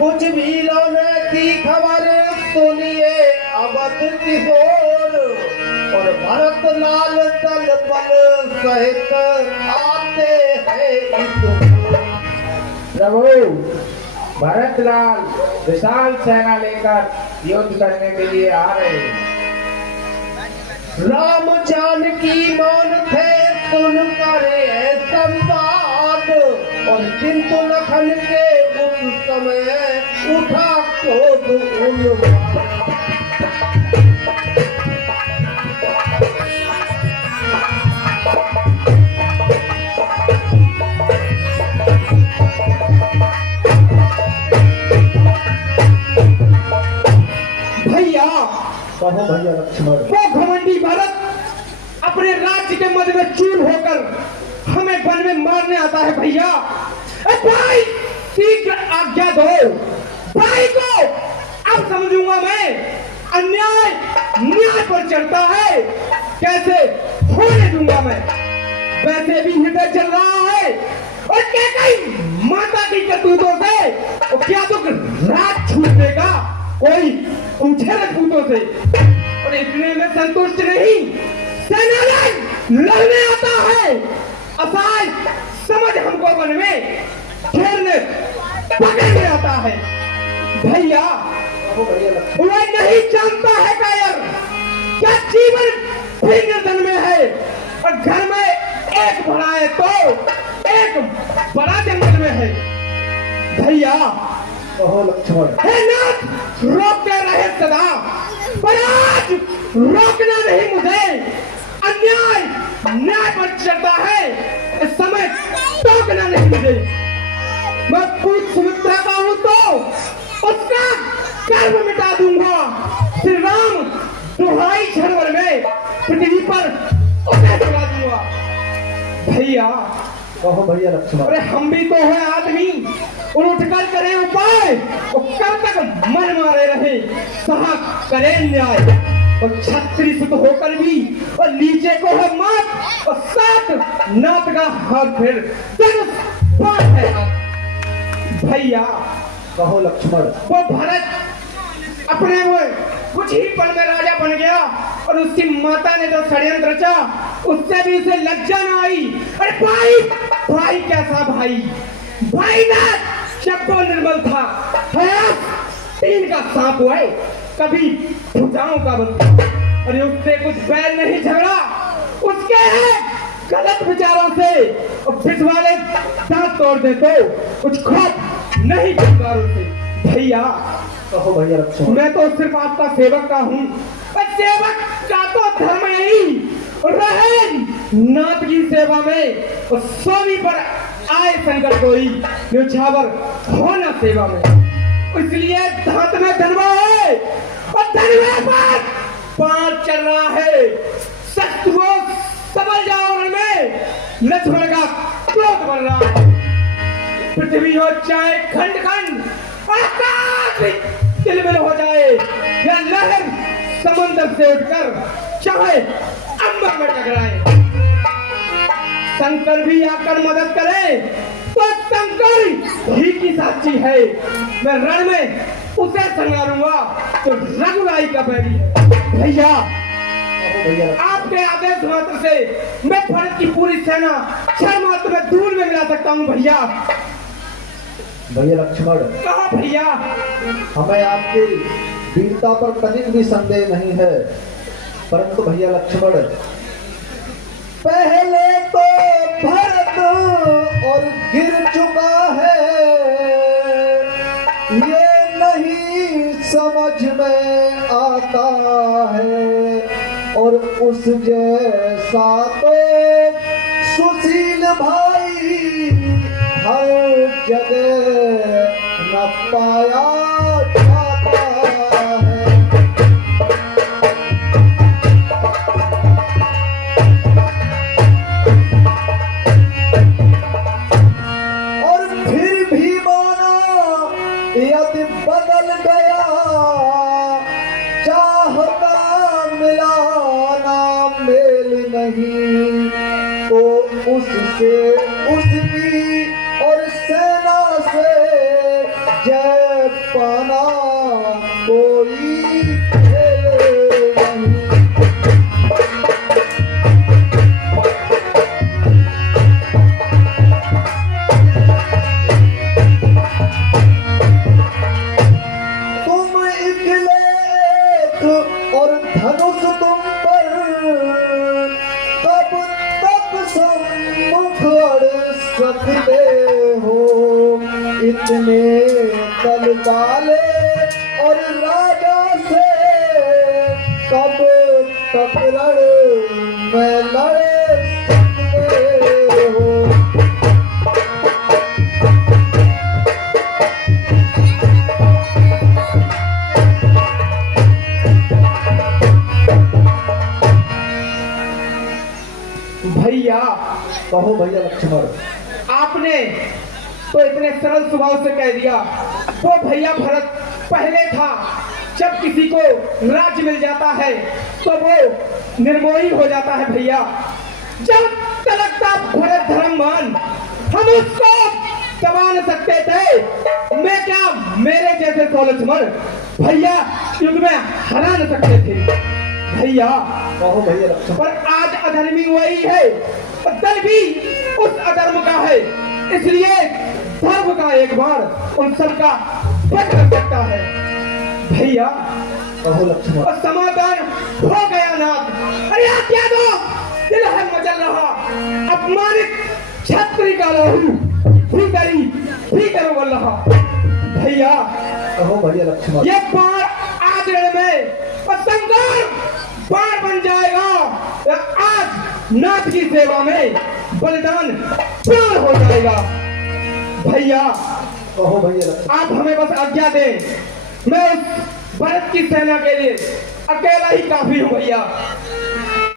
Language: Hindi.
कुछ भीलों ने की खबर सुनिए अवध किशोर और भरत लाल दल बल सहित आते हैं इस प्रभु भरत लाल विशाल सेना लेकर युद्ध करने के लिए आ रहे हैं। राम जानकी मौन थे सुन कर संवाद और किंतु लखन के उस समय उठा क्रोध उन्माद। भैया कहो भैया लक्ष्मण, वो घमंडी भरत अपने राज्य के मध्य में चूर होकर हमें वन में मारने आता है। भैया भाई शीघ्र आज्ञा दो, भाई को अब समझूंगा मैं। अन्याय न्याय पर चढ़ता है, कैसे होने दूंगा मैं। वैसे भी हृदय चल रहा है और क्या कहीं माता की करतूतों से और क्या तो रात छूट देगा कोई ऊंचे रजपूतों से। और इतने में संतुष्ट नहीं, सेनानी लड़ने आता है। असहाय समझ हमको वन में घेरने पकड़ने आता है। भैया वह नहीं जानता है कायर क्या जीवन भी निर्धन में है और घर में एक बड़ा है तो एक बड़ा जंगल में है। भैया कहो लक्ष्मण, हे नाथ रोकते रहे सदा, पर आज रोकना नहीं मुझे। अन्याय न्याय पर चलता है, इस समय टोकना नहीं मुझे। मैं पूत सुमित्रा का हूं तो उसका गर्व मिटा दूंगा। श्री राम दुहाई क्षण भर में पृथ्वी पर उसे चला दूंगा। भैया कहो भैया लक्ष्मण, अरे हम भी तो है आदमी, और उठकर करें उपाय और कब तक मन मारे रहे। कहा करें न्याय और छत्री सुत होकर भी और नीचे को है मात और साथ नाथ का हाथ फिर धनुष बाण है हाथ। भैया कहो लक्ष्मण, वो भरत अपने वो कुछ ही पल में राजा बन गया और उसकी माता ने जो षड्यंत्र रचा उससे भी उसे लज्जा न आई। अरे भाई भाई कैसा भाई, भाई ना शब्दों निर्मल था, तीन का सांप हुआ है, कभी भुजाओं का बनता। अरे उससे कुछ बैर नहीं झगड़ा, उसके है गलत विचारों से और फिर वाले दांत तोड़ दे तो कुछ खौफ नहीं सरकारों से। भैया कहो भैया लक्ष्मण, मैं तो सिर्फ आपका सेवक का हूँ, सेवक का तो धर्म यही रहे नाथ की सेवा में और स्वामी पर आए संकट कोई न्यौछावर होना सेवा में। इसलिए धात में धनवा है और धनवे पर पांच चल रहा है। शत्रुओं समझ जाओ में लक्ष्मण का क्रोध बन रहा है। पृथ्वी हो चाहे खंड खंड, आकाश तिलमिल हो जाए या लहर समंदर से उठकर चाहे अंबर में टकराए। शंकर भी आकर मदद करे तो शंकर ही की साक्षी है। मैं रण में उसे संगारूंगा तो रघुराई का बैरी है। भैया आपके आदेश मात्र से मैं भारत की पूरी सेना क्षण मात्र में दूर में मिला सकता हूँ। भैया भैया लक्ष्मण, कहा भैया हमें आपकी वीरता पर तनिक भी संदेह नहीं है, परंतु भैया लक्ष्मण, पहले तो भरत और गिर चुका है, ये नहीं समझ में आता है। और उस जैसा तो सुशील भाई हर जगह न पाया जाता है। और फिर भी माना यदि बदल गया, चाहता मिला ना मेल नहीं, तो उससे उसकी और सेना से जय पाना कोई नहीं। तुम इकलेख और धनुष तुम पर कब तक सम्मुख अड़ सकते हो। इतने दल वाले और राजा से कब तक मैं लड़ सकते हो। भैया कहो भैया लक्ष्मण। आपने तो इतने सरल स्वभाव से कह दिया। वो भैया भरत पहले था, जब किसी को राज्य मिल जाता है तो वो निर्मोही हो जाता है भैया। जब तक था भरत धर्मवान, हम उसको दबा न सकते थे। मैं क्या, मेरे जैसे 100 लक्ष्मण भैया युद्ध में हरा न सकते थे भैया। कहो भैया लक्ष्मण। पर आज अधर्मी वही है और दल भी उस अधर्म का है, इसलिए धर्म का एक बार उन सबका वध कर सकता है भैया। कहो लक्ष्मण। और समाधान हो गया नाथ। अरे आज्ञा दो, दिल है मचल रहा। अपमानित छत्री का लहू भीतर उगल रहा भैया। कहो भैया लक्ष्मण। ये बाण आचरण में और संग्राम बाण बन जाएगा। आज नाथ की सेवा में बलिदान प्राण हो जाएगा भैया। कहो भैया लक्ष्मण। आप हमें बस आज्ञा दें, मैं उस भरत की सेना के लिए अकेला ही काफी हूँ भैया।